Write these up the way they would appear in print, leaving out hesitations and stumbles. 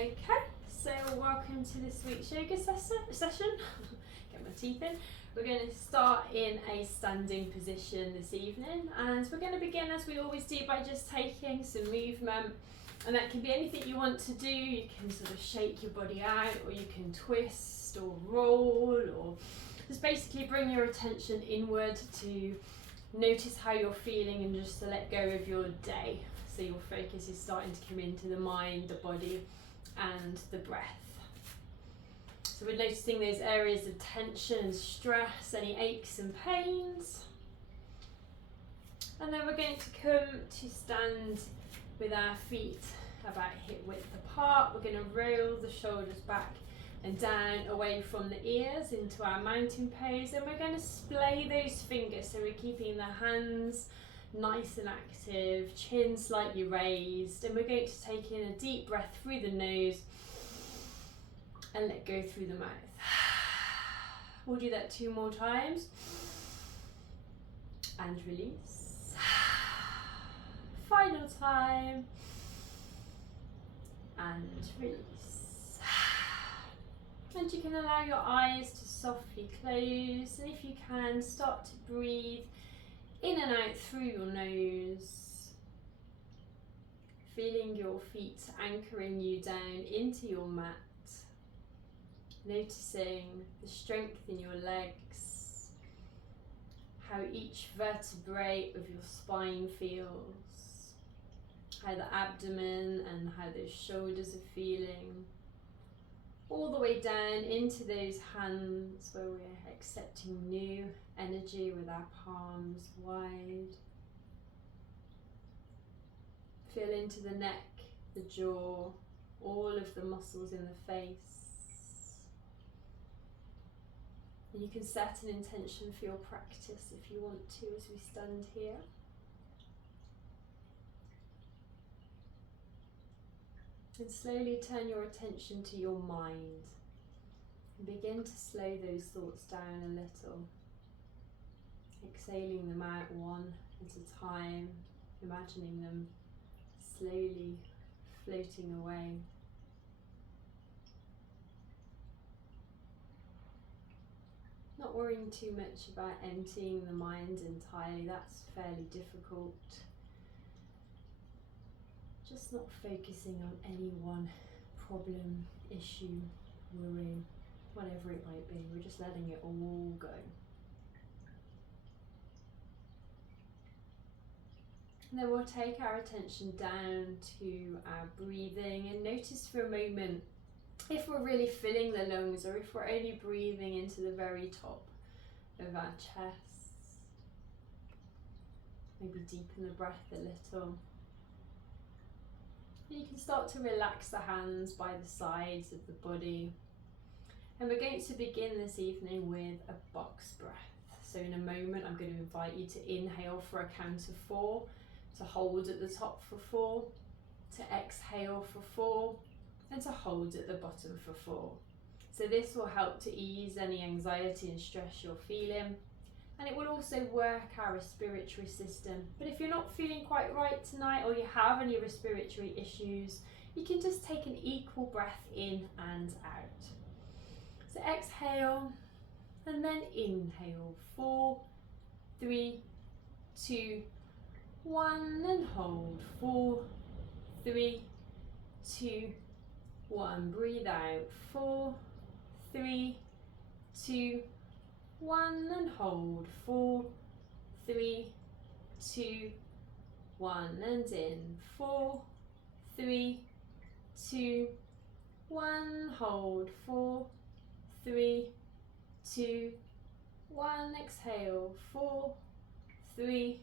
Okay, so welcome to this week's yoga session. Get my teeth in. We're going to start in a standing position this evening, and we're going to begin as we always do by just taking some movement, and that can be anything you want to do. You can sort of shake your body out, or you can twist or roll, or just basically bring your attention inward to notice how you're feeling and just to let go of your day. So your focus is starting to come into the mind, the body and the breath. So we're noticing those areas of tension and stress, any aches and pains. And then we're going to come to stand with our feet about hip width apart. We're going to roll the shoulders back and down away from the ears into our mountain pose, and we're going to splay those fingers, so we're keeping the hands nice and active, chin slightly raised, and we're going to take in a deep breath through the nose and let go through the mouth. We'll do that 2 more times and release. Final time and release. And you can allow your eyes to softly close, and if you can, start to breathe in and out through your nose, feeling your feet anchoring you down into your mat, noticing the strength in your legs, how each vertebrae of your spine feels, how the abdomen and how those shoulders are feeling, all the way down into those hands where we're accepting new energy with our palms wide. Feel into the neck, the jaw, all of the muscles in the face. And you can set an intention for your practice if you want to as we stand here. And slowly turn your attention to your mind and begin to slow those thoughts down a little, exhaling them out one at a time, imagining them slowly floating away. Not worrying too much about emptying the mind entirely, that's fairly difficult. Just not focusing on any one problem, issue, worry, whatever it might be. We're just letting it all go. And then we'll take our attention down to our breathing and notice for a moment if we're really filling the lungs or if we're only breathing into the very top of our chest. Maybe deepen the breath a little. You can start to relax the hands by the sides of the body. And we're going to begin this evening with a box breath. So in a moment I'm going to invite you to inhale for a count of 4, to hold at the top for 4, to exhale for 4, and to hold at the bottom for 4. So this will help to ease any anxiety and stress you're feeling. And it will also work our respiratory system. But if you're not feeling quite right tonight, or you have any respiratory issues, you can just take an equal breath in and out. So exhale, and then inhale. 4, 3, 2, 1, and hold. 4, 3, 2, 1. Breathe out. 4, 3, 2, 1, and hold. 4, 3, 2, 1, and in. 4, 3, 2, 1, hold. 4, 3, 2, 1, exhale. 4, 3,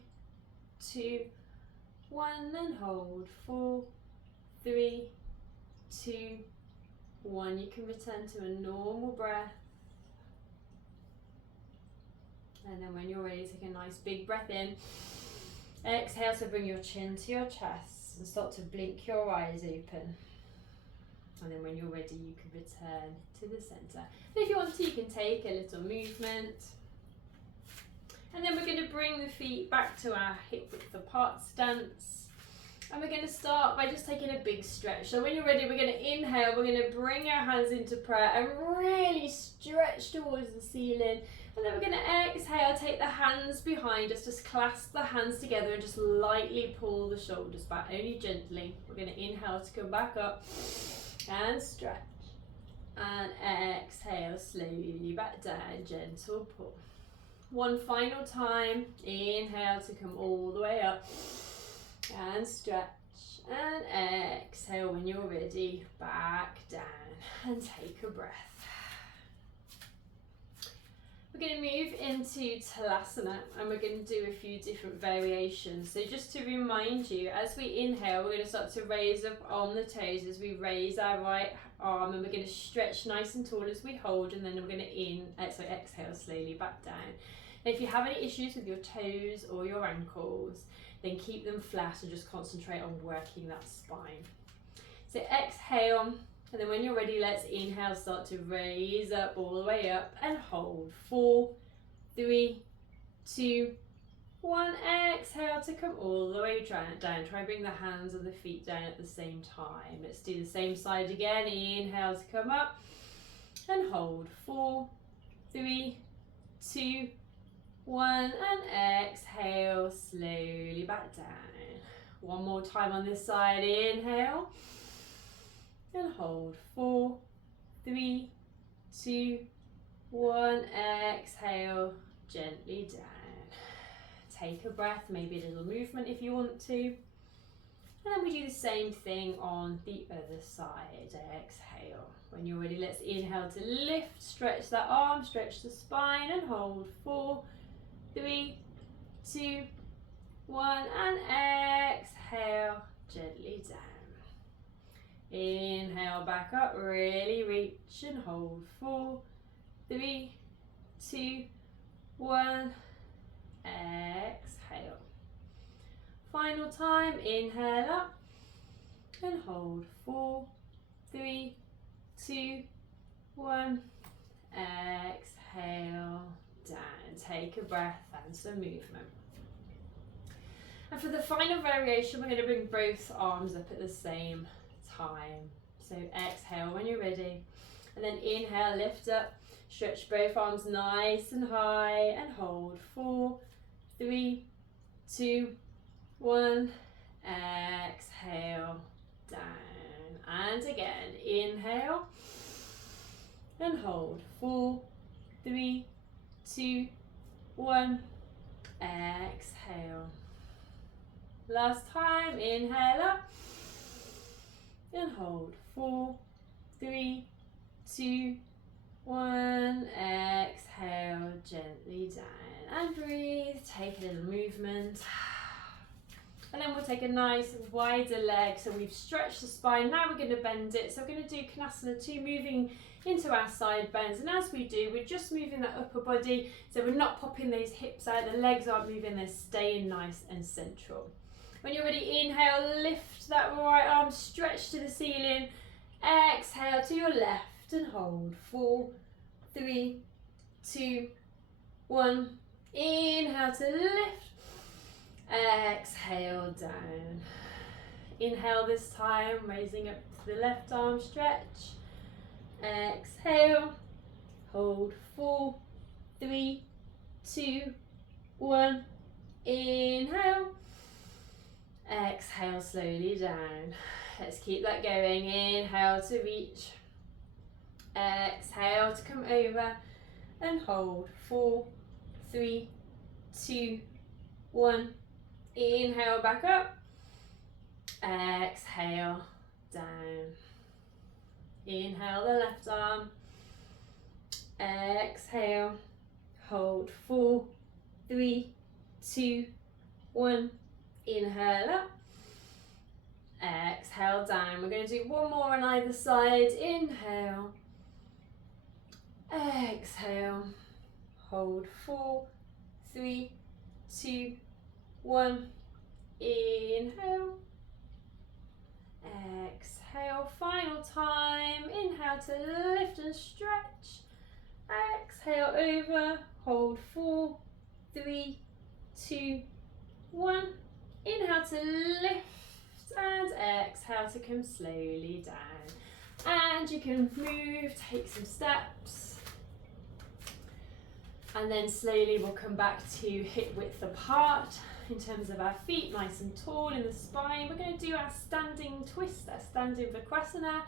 2, 1, and hold. 4, 3, 2, 1. You can return to a normal breath. And then when you're ready, take a nice big breath in. Exhale to bring your chin to your chest and start to blink your eyes open. And then when you're ready, you can return to the center. And if you want to, you can take a little movement. And then we're going to bring the feet back to our hip width apart stance. And we're going to start by just taking a big stretch. So when you're ready, we're going to inhale, we're going to bring our hands into prayer and really stretch towards the ceiling. And then we're going to exhale, take the hands behind us, just clasp the hands together and just lightly pull the shoulders back, only gently. We're going to inhale to come back up and stretch. And exhale, slowly back down, gentle pull. One final time, inhale to come all the way up. And stretch and exhale when you're ready, back down and take a breath. We're going to move into Talasana and we're going to do a few different variations. So just to remind you, as we inhale, we're going to start to raise up on the toes as we raise our right arm, and we're going to stretch nice and tall as we hold, and then we're going to exhale slowly back down. Now, if you have any issues with your toes or your ankles, then keep them flat and just concentrate on working that spine. So exhale, and then when you're ready, let's inhale, start to raise up all the way up and hold. 4, 3, 2, 1. Exhale to come all the way down. Try and bring the hands and the feet down at the same time. Let's do the same side again. Inhale to come up and hold. 4, 3, 2, 1, and exhale, slowly back down. One more time on this side, inhale and hold. 4, 3, 2, 1, exhale, gently down. Take a breath, maybe a little movement if you want to. And then we do the same thing on the other side. Exhale. When you're ready, let's inhale to lift, stretch that arm, stretch the spine and hold. 4, 3, 2, 1, and exhale, gently down. Inhale back up, really reach and hold. 4, 3, 2, 1, exhale. Final time, inhale up and hold. 4, 3, 2, 1, exhale down. Take a breath and some movement. And for the final variation, we're going to bring both arms up at the same time. So exhale when you're ready, and then inhale, lift up, stretch both arms nice and high and hold. 4, 3, 2, 1, exhale down. And again, inhale and hold. 4, 3, 2, 1, exhale. Last time, inhale up and hold. 4, 3, 2, 1, exhale, gently down and breathe. Take a little movement. And then we'll take a nice wider leg. So we've stretched the spine. Now we're going to bend it. So we're going to do Konasana 2, moving into our side bends. And as we do, we're just moving that upper body. So we're not popping those hips out. The legs aren't moving. They're staying nice and central. When you're ready, inhale, lift that right arm, stretch to the ceiling. Exhale to your left and hold. 4, 3, 2, 1. Inhale to lift. Exhale down. Inhale this time, raising up to the left arm, stretch. Exhale. Hold. 4, 3, 2, 1. Inhale. Exhale slowly down. Let's keep that going. Inhale to reach. Exhale to come over and hold. 4, 3, 2, 1. Inhale back up. Exhale down. Inhale the left arm. Exhale. Hold. 4, 3, 2, 1. Inhale up. Exhale down. We're going to do one more on either side. Inhale. Exhale. Hold. 4, 3, 2, 1. Inhale. Exhale. Final time. Inhale to lift and stretch. Exhale over. Hold. 4, 3, 2, 1. Inhale to lift and exhale to come slowly down. And you can move, take some steps. And then slowly we'll come back to hip width apart in terms of our feet, nice and tall in the spine. We're going to do our standing twist, our standing Virasana.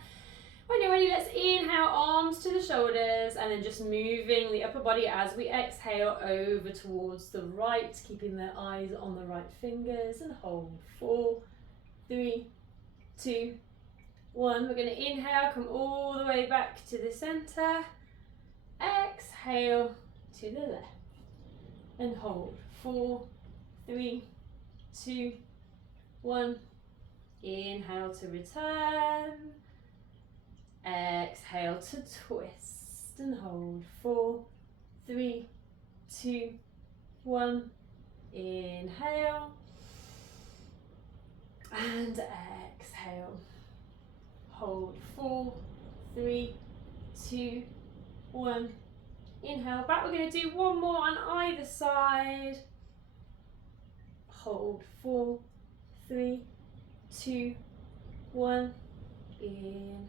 When you're ready, let's inhale, arms to the shoulders, and then just moving the upper body as we exhale over towards the right, keeping the eyes on the right fingers, and hold. 4, 3, 2, 1. We're going to inhale, come all the way back to the center. Exhale to the left, and hold. 4, 3, 2, 1. Inhale to return. Exhale to twist and hold. 4, 3, 2, 1. Inhale and exhale. Hold. 4, 3, 2, 1. Inhale back. We're going to do one more on either side. Hold. 4, 3, 2, 1. Inhale.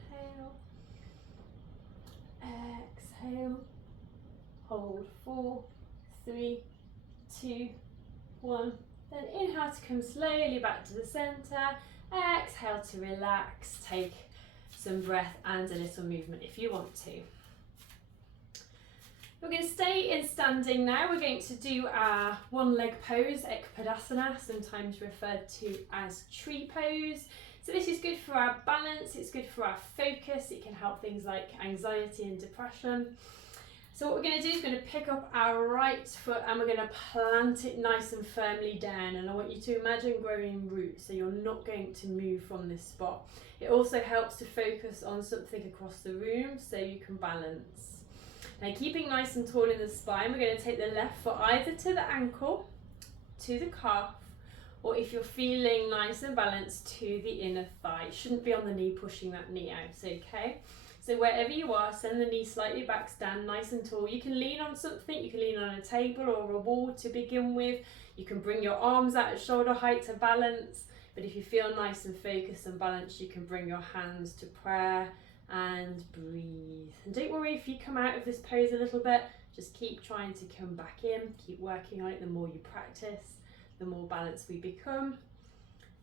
Exhale. Hold. 4, 3, 2, 1. Then inhale to come slowly back to the center. Exhale to relax. Take some breath and a little movement if you want to. We're going to stay in standing now. We're going to do our one leg pose, Ekpadasana, sometimes referred to as tree pose. So this is good for our balance, it's good for our focus, it can help things like anxiety and depression. So what we're going to do is going to pick up our right foot and we're going to plant it nice and firmly down, and I want you to imagine growing roots so you're not going to move from this spot. It also helps to focus on something across the room so you can balance. Now keeping nice and tall in the spine, we're going to take the left foot either to the ankle, to the calf, or if you're feeling nice and balanced, to the inner thigh. It shouldn't be on the knee, pushing that knee out, okay? So wherever you are, send the knee slightly back, stand nice and tall. You can lean on something, you can lean on a table or a wall to begin with. You can bring your arms out at shoulder height to balance, but if you feel nice and focused and balanced, you can bring your hands to prayer and breathe. And don't worry if you come out of this pose a little bit, just keep trying to come back in, keep working on it. The more you practice, the more balanced we become.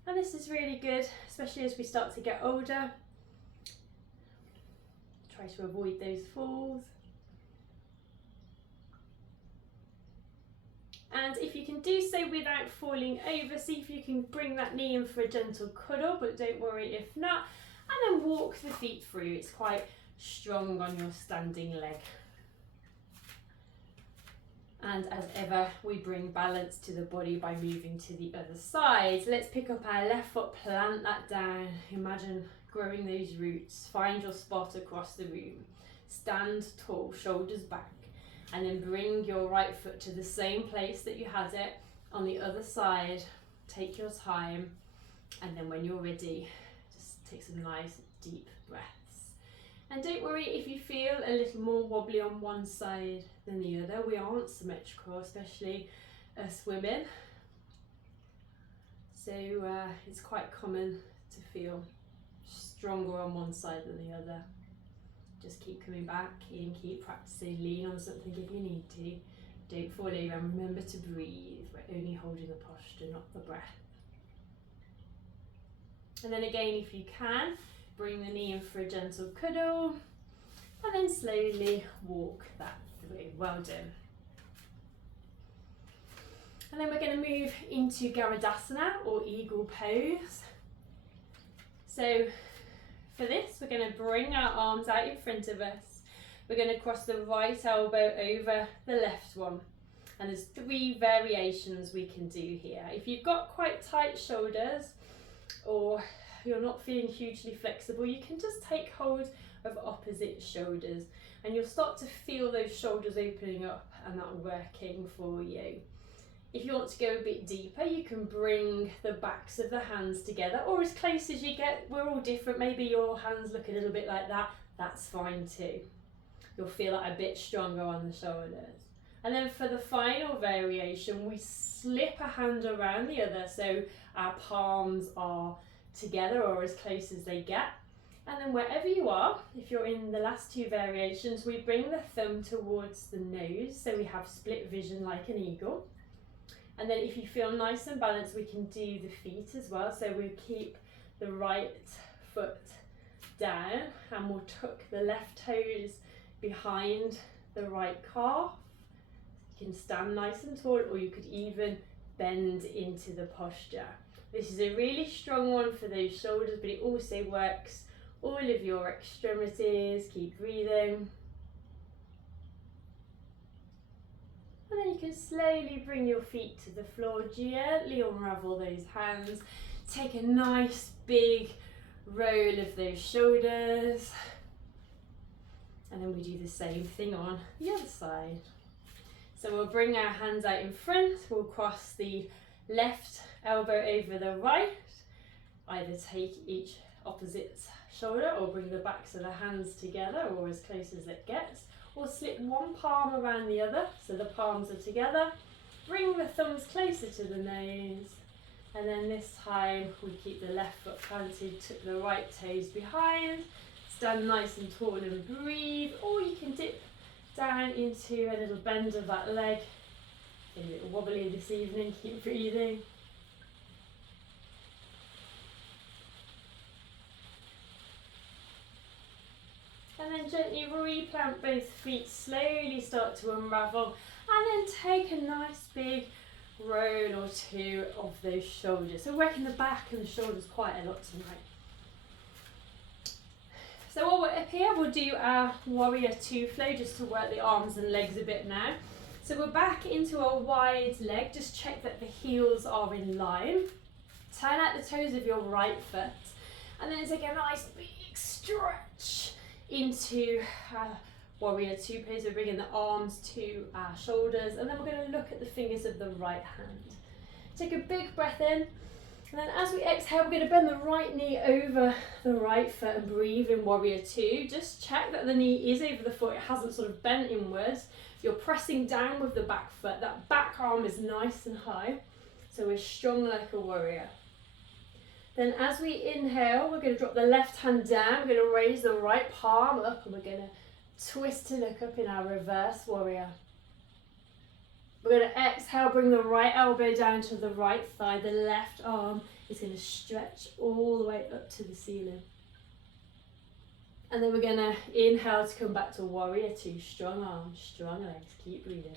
And this is really good, especially as we start to get older. Try to avoid those falls. And if you can do so without falling over, see if you can bring that knee in for a gentle cuddle, but don't worry if not. And then walk the feet through. It's quite strong on your standing leg. And as ever, we bring balance to the body by moving to the other side. So let's pick up our left foot, plant that down. Imagine growing those roots. Find your spot across the room. Stand tall, shoulders back. And then bring your right foot to the same place that you had it on the other side. Take your time. And then when you're ready, just take some nice deep breaths. And don't worry if you feel a little more wobbly on one side than the other. We aren't symmetrical, especially us women. So it's quite common to feel stronger on one side than the other. Just keep coming back in, keep practicing, lean on something if you need to. Don't fall over, and remember to breathe. We're only holding the posture, not the breath. And then again, if you can, bring the knee in for a gentle cuddle, and then slowly walk that through. Well done. And then we're going to move into Garudasana, or eagle pose. So for this, we're going to bring our arms out in front of us. We're going to cross the right elbow over the left one. And there's 3 variations we can do here. If you've got quite tight shoulders, or you're not feeling hugely flexible, you can just take hold of opposite shoulders and you'll start to feel those shoulders opening up and that working for you. If you want to go a bit deeper, you can bring the backs of the hands together, or as close as you get. We're all different. Maybe your hands look a little bit like that. That's fine too. You'll feel that a bit stronger on the shoulders. And then for the final variation, we slip a hand around the other, so our palms are together or as close as they get. And then wherever you are, if you're in the last two variations, we bring the thumb towards the nose, so we have split vision like an eagle. And then if you feel nice and balanced, we can do the feet as well. So we'll keep the right foot down and we'll tuck the left toes behind the right calf. You can stand nice and tall, or you could even bend into the posture. This is a really strong one for those shoulders, but it also works all of your extremities. Keep breathing. And then you can slowly bring your feet to the floor, gently unravel those hands. Take a nice big roll of those shoulders. And then we do the same thing on the other side. So we'll bring our hands out in front, we'll cross the left elbow over the right, either take each opposite shoulder or bring the backs of the hands together or as close as it gets, or slip one palm around the other so the palms are together. Bring the thumbs closer to the nose, and then this time we keep the left foot planted, tuck the right toes behind, stand nice and tall and breathe, or you can dip down into a little bend of that leg. A little wobbly this evening, keep breathing. And then gently replant both feet, slowly start to unravel, and then take a nice big roll or two of those shoulders. So working the back and the shoulders quite a lot tonight. So while we're up here, we'll do our warrior two flow just to work the arms and legs a bit now. So we're back into a wide leg, just check that the heels are in line. Turn out the toes of your right foot, and then take a nice big stretch into warrior two pose. We're bringing the arms to our shoulders, and then we're going to look at the fingers of the right hand. Take a big breath in, and then as we exhale, we're going to bend the right knee over the right foot and breathe in warrior two. Just check that the knee is over the foot, it hasn't sort of bent inwards. You're pressing down with the back foot, that back arm is nice and high, so we're strong like a warrior. Then as we inhale, we're going to drop the left hand down, we're going to raise the right palm up, and we're going to twist to look up in our reverse warrior. We're going to exhale, bring the right elbow down to the right thigh, the left arm is going to stretch all the way up to the ceiling. And then we're going to inhale to come back to warrior two, strong arms, strong legs, keep breathing.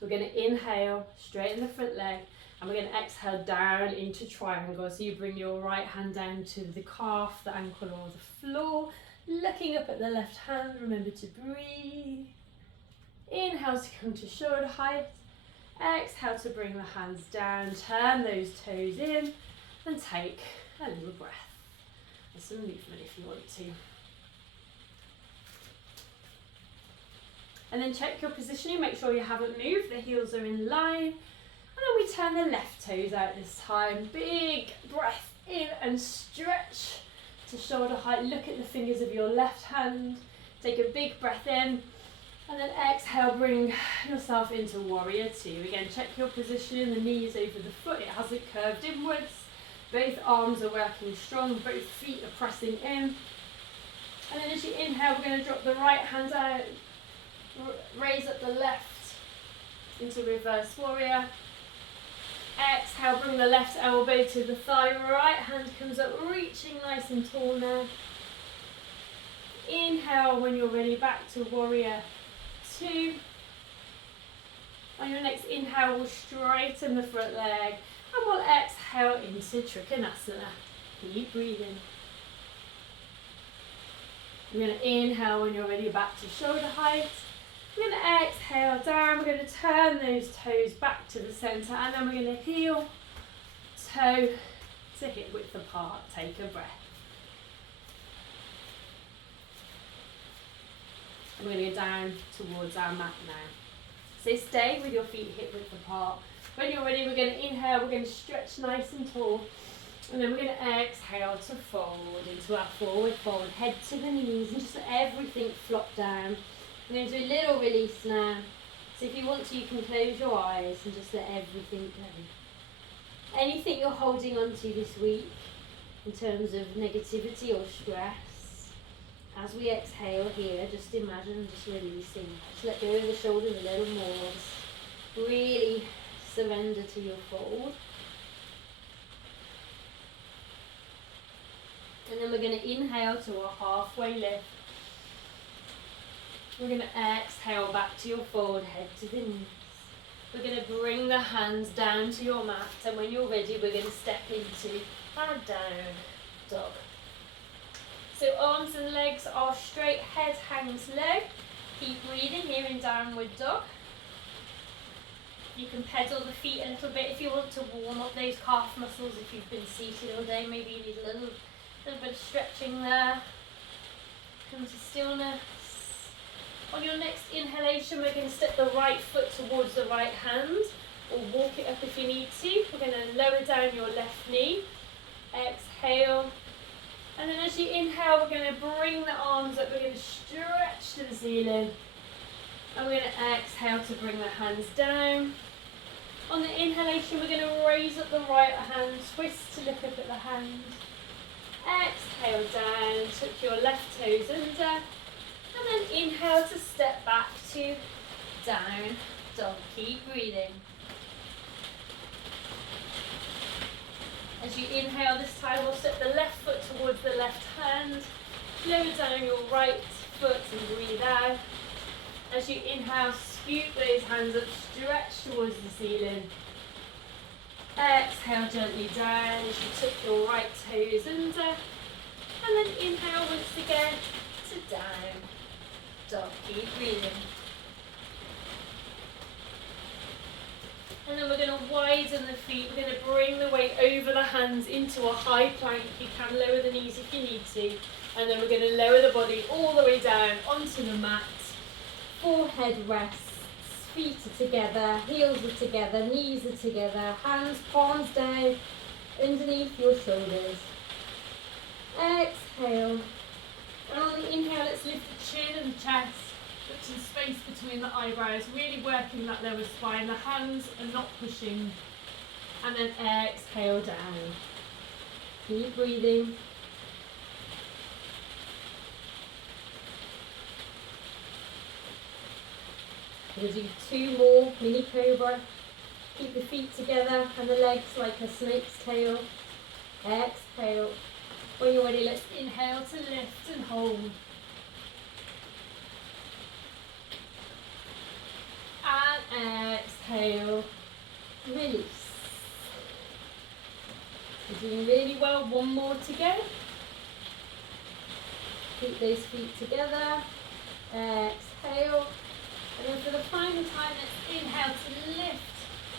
We're going to inhale, straighten the front leg, and we're going to exhale down into triangle. So you bring your right hand down to the calf, the ankle or the floor, looking up at the left hand, remember to breathe. Inhale to come to shoulder height, exhale to bring the hands down, turn those toes in, and take a little breath. There's some movement if you want to. And then check your positioning, make sure you haven't moved, the heels are in line. And then we turn the left toes out this time. Big breath in and stretch to shoulder height. Look at the fingers of your left hand. Take a big breath in. And then exhale, bring yourself into warrior two. Again, check your position, the knees over the foot, it hasn't curved inwards. Both arms are working strong, both feet are pressing in. And then as you inhale, we're going to drop the right hand out, raise up the left into reverse warrior. Exhale, bring the left elbow to the thigh, right hand comes up, reaching nice and tall now. Inhale when you're ready, back to warrior two. On your next inhale, we'll straighten the front leg and we'll exhale into Trikonasana. Keep breathing. You're going to inhale when you're ready, back to shoulder height. We're going to exhale down, we're going to turn those toes back to the centre, and then we're going to heel, toe to hip width apart. Take a breath. And we're going to go down towards our mat now. So stay with your feet hip width apart. When you're ready, we're going to inhale, we're going to stretch nice and tall, and then we're going to exhale to fold into our forward fold, head to the knees, and just let everything flop down. We're going to do a little release now. So if you want to, you can close your eyes and just let everything go. Anything you're holding on to this week in terms of negativity or stress, as we exhale here, just imagine just releasing. Just let go of the shoulders a little more. Just really surrender to your fold. And then we're going to inhale to a halfway lift. We're going to exhale back to your forward, head to the knees. We're going to bring the hands down to your mat, and when you're ready, we're going to step into our down dog. So arms and legs are straight, head hangs low. Keep breathing here in downward dog. You can pedal the feet a little bit if you want to warm up those calf muscles. If you've been seated all day, maybe you need a little bit of stretching there. Come to stillness. On your next inhalation, we're going to step the right foot towards the right hand, or walk it up if you need to. We're going to lower down your left knee. Exhale. And then as you inhale, we're going to bring the arms up. We're going to stretch to the ceiling. And we're going to exhale to bring the hands down. On the inhalation, we're going to raise up the right hand, twist to look up at the hand. Exhale down, tuck your left toes under. And then inhale to step back to down dog. Keep breathing. As you inhale this time, we'll step the left foot towards the left hand. Lower down your right foot and breathe out. As you inhale, scoop those hands up, stretch towards the ceiling. Exhale gently down as you tuck your right toes under. And then inhale once again to down dog. Keep breathing. And then we're going to widen the feet. We're going to bring the weight over the hands into a high plank. You can lower the knees if you need to. And then we're going to lower the body all the way down onto the mat. Forehead rests, feet are together, heels are together, knees are together, hands, palms down, underneath your shoulders. Exhale. And on the inhale, let's lift the chin and the chest, put some space between the eyebrows, really working that lower spine. The hands are not pushing. And then exhale down. Keep breathing. We'll do 2 more mini cobra. Keep the feet together and the legs like a snake's tail. Exhale. When you're ready, let's inhale to lift and hold. And exhale, release. You're doing really well. 1 more to go. Keep those feet together. Exhale. And then for the final time, let's inhale to lift.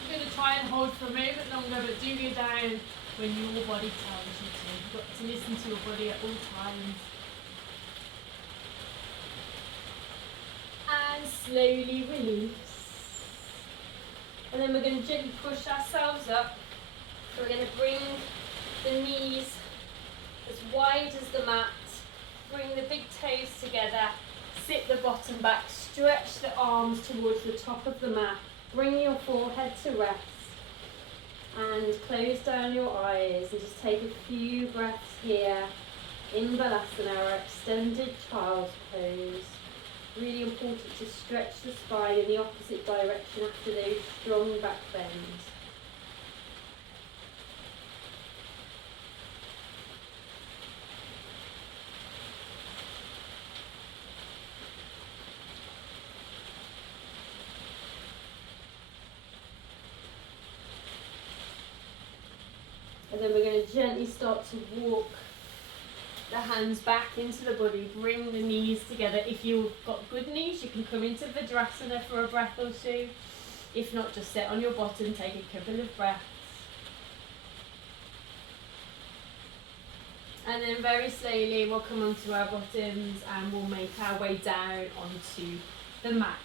You're going to try and hold for a moment longer, but do go down when your body tells you to. You've got to listen to your body at all times. And slowly release. And then we're going to gently push ourselves up. So we're going to bring the knees as wide as the mat. Bring the big toes together. Sit the bottom back. Stretch the arms towards the top of the mat. Bring your forehead to rest. And close down your eyes and just take a few breaths here in Balasana, our extended child's pose. Really important to stretch the spine in the opposite direction after those strong back bends. And then we're going to gently start to walk the hands back into the body. Bring the knees together. If you've got good knees, you can come into Vajrasana for a breath or 2. If not, just sit on your bottom, take a couple of breaths. And then very slowly we'll come onto our bottoms and we'll make our way down onto the mat,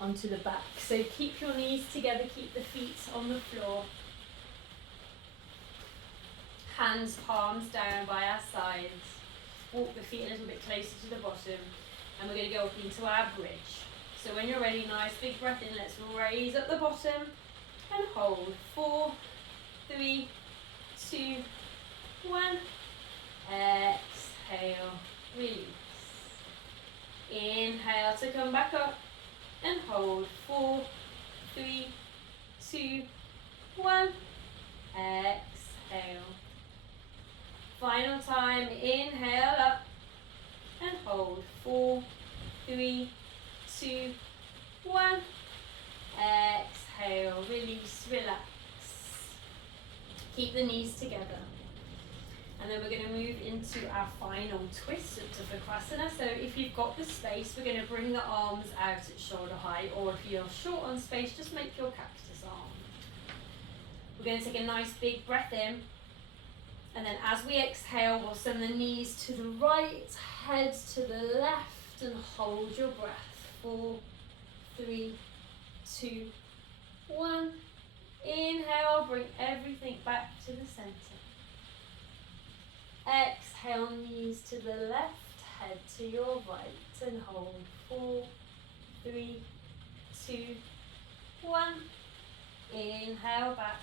onto the back. So keep your knees together, keep the feet on the floor. Hands, palms down by our sides. Walk the feet a little bit closer to the bottom. And we're going to go up into our bridge. So when you're ready, nice big breath in. Let's raise up the bottom and hold. 4, 3, 2, 1. Exhale, release. Inhale to come back up and hold. 4, 3, 2, 1. Exhale. Final time, inhale up and hold. 4, 3, 2, 1. Exhale, release, relax. Keep the knees together. And then we're going to move into our final twist, Supta Vrksasana. So if you've got the space, we're going to bring the arms out at shoulder height, or if you're short on space, just make your cactus arm. We're going to take a nice big breath in, and then as we exhale, we'll send the knees to the right, head to the left, and hold your breath. 4, 3, 2, 1. Inhale, bring everything back to the center. Exhale, knees to the left, head to your right, and hold. 4, 3, 2, 1. Inhale back.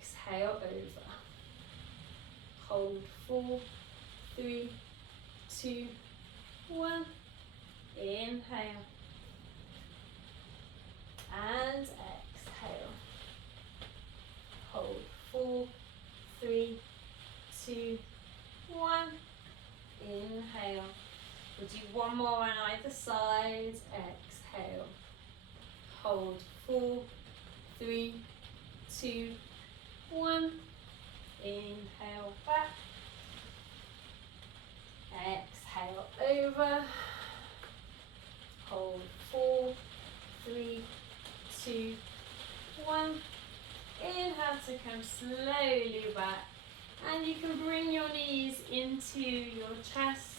Exhale over. Hold. 4, 3, 2, 1. Inhale. And exhale. Hold. 4, 3, 2, 1. Inhale. We'll do one more on either side. Exhale. Hold. 4, 3, 2, 1. Inhale back. Exhale over. Hold. 4, 3, 2, 1. Inhale to come slowly back, and you can bring your knees into your chest.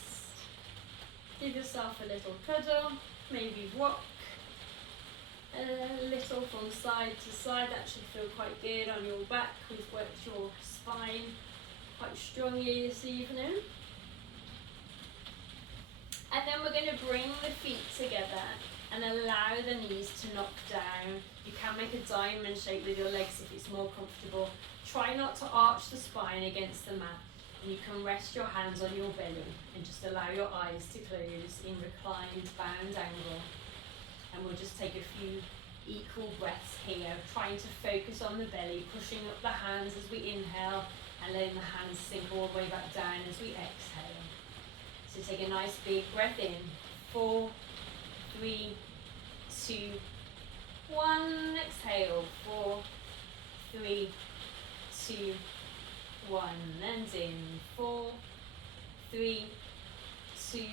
Give yourself a little cuddle, maybe walk a little from side to side. That should feel quite good on your back. We've worked your spine quite strongly this evening. And then we're going to bring the feet together and allow the knees to knock down. You can make a diamond shape with your legs if it's more comfortable. Try not to arch the spine against the mat. And you can rest your hands on your belly and just allow your eyes to close in reclined bound angle. And we'll just take a few equal breaths here, trying to focus on the belly, pushing up the hands as we inhale and letting the hands sink all the way back down as we exhale. So take a nice big breath in. 4, 3, 2, 1. Exhale. 4, 3, 2, 1. And in. 4, 3, 2,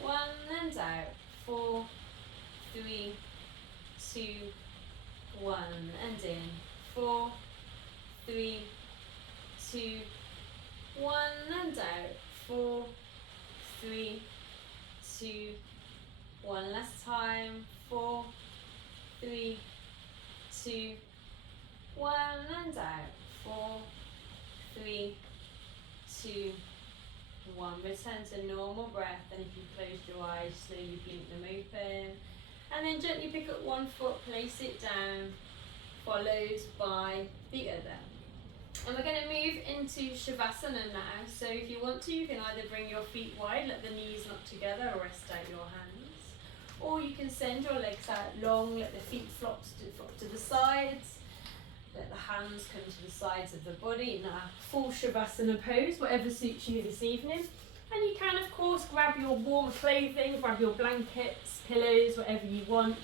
1. And out. 4, 3, 2, 1. And in. 4, 3, 2, 1. And out. 4, 3, 2, 1. Last time. 4, 3, 2, 1. And out. 4, 3, 2, 1. Return to normal breath, and if you close your eyes, slowly blink them open. And then gently pick up one foot, place it down, followed by the other. And we're going to move into Shavasana now. So if you want to, you can either bring your feet wide, let the knees knock together, or rest out your hands. Or you can send your legs out long, let the feet flop to the sides. Let the hands come to the sides of the body in a full Shavasana pose, whatever suits you this evening. And you can, of course, grab your warm clothing, grab your blankets, pillows, whatever you want,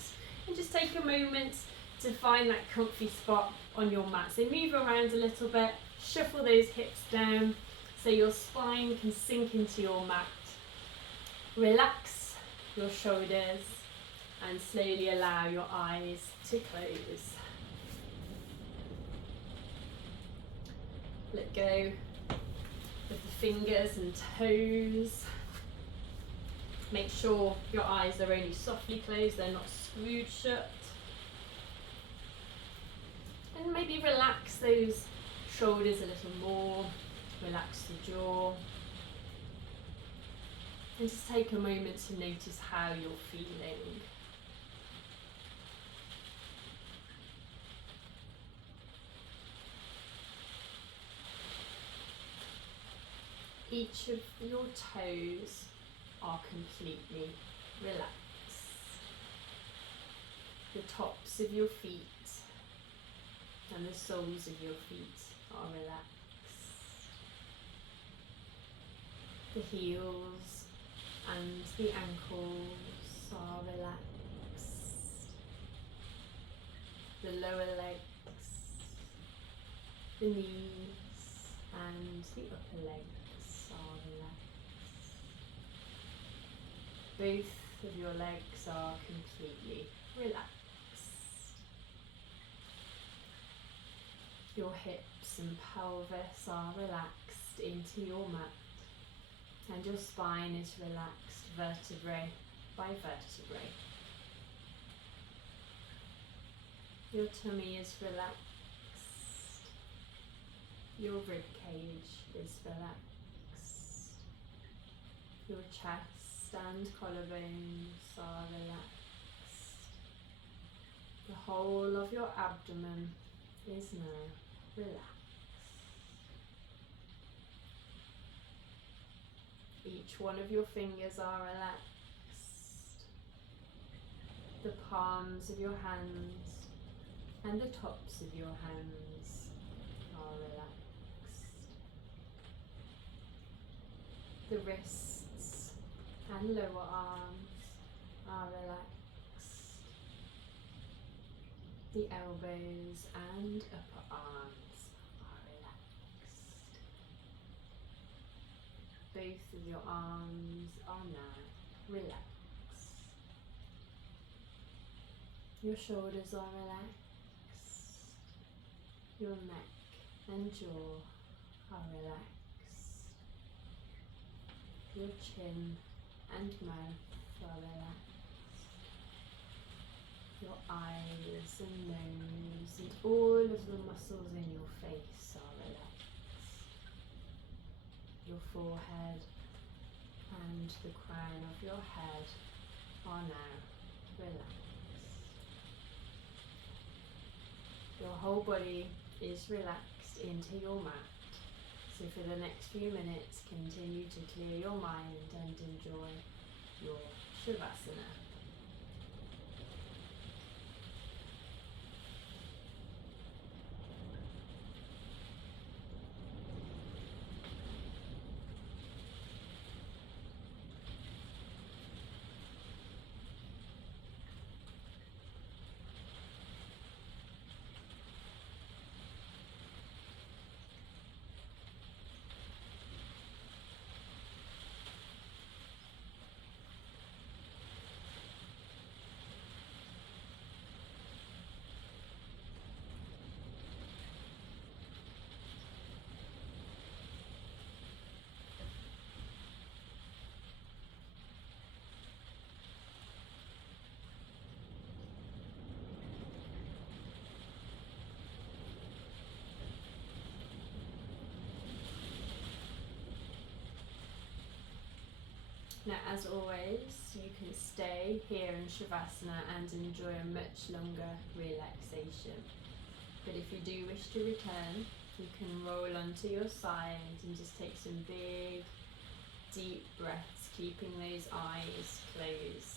and just take a moment to find that comfy spot on your mat. So move around a little bit, shuffle those hips down so your spine can sink into your mat. Relax your shoulders and slowly allow your eyes to close. Let go of the fingers and toes. Make sure your eyes are only softly closed, they're not screwed shut. And maybe relax those shoulders a little more, relax the jaw. And just take a moment to notice how you're feeling. Each of your toes are completely relaxed. The tops of your feet and the soles of your feet are relaxed. The heels and the ankles are relaxed. The lower legs, the knees and the upper legs are relaxed. Both of your legs are completely relaxed. Your hips and pelvis are relaxed into your mat, and your spine is relaxed vertebrae by vertebrae. Your tummy is relaxed. Your rib cage is relaxed. Your chest and collarbones are relaxed. The whole of your abdomen is now relaxed. Each one of your fingers are relaxed. The palms of your hands and the tops of your hands are relaxed. The wrists and lower arms are relaxed. The elbows and upper arms are relaxed. Both of your arms are now relaxed. Your shoulders are relaxed. Your neck and jaw are relaxed. Your chin and mouth are relaxed. Your eyes and nose and all of the muscles in your face are relaxed. Your forehead and the crown of your head are now relaxed. Your whole body is relaxed into your mat. So for the next few minutes, continue to clear your mind and enjoy your Shavasana. Now, as always, you can stay here in Shavasana and enjoy a much longer relaxation. But if you do wish to return, you can roll onto your side and just take some big, deep breaths, keeping those eyes closed.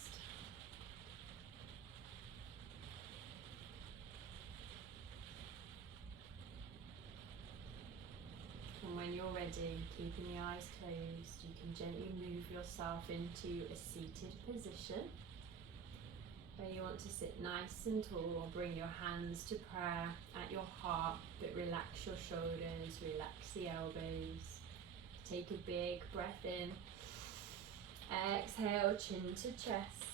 And when you're ready, keeping the eyes closed, you can gently move yourself into a seated position where you want to sit nice and tall. Bring your hands to prayer at your heart, but relax your shoulders, relax the elbows. Take a big breath in. Exhale, chin to chest.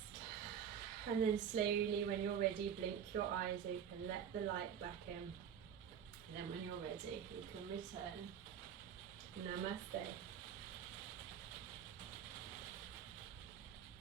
And then slowly, when you're ready, blink your eyes open, let the light back in. And then when you're ready, you can return. Namaste.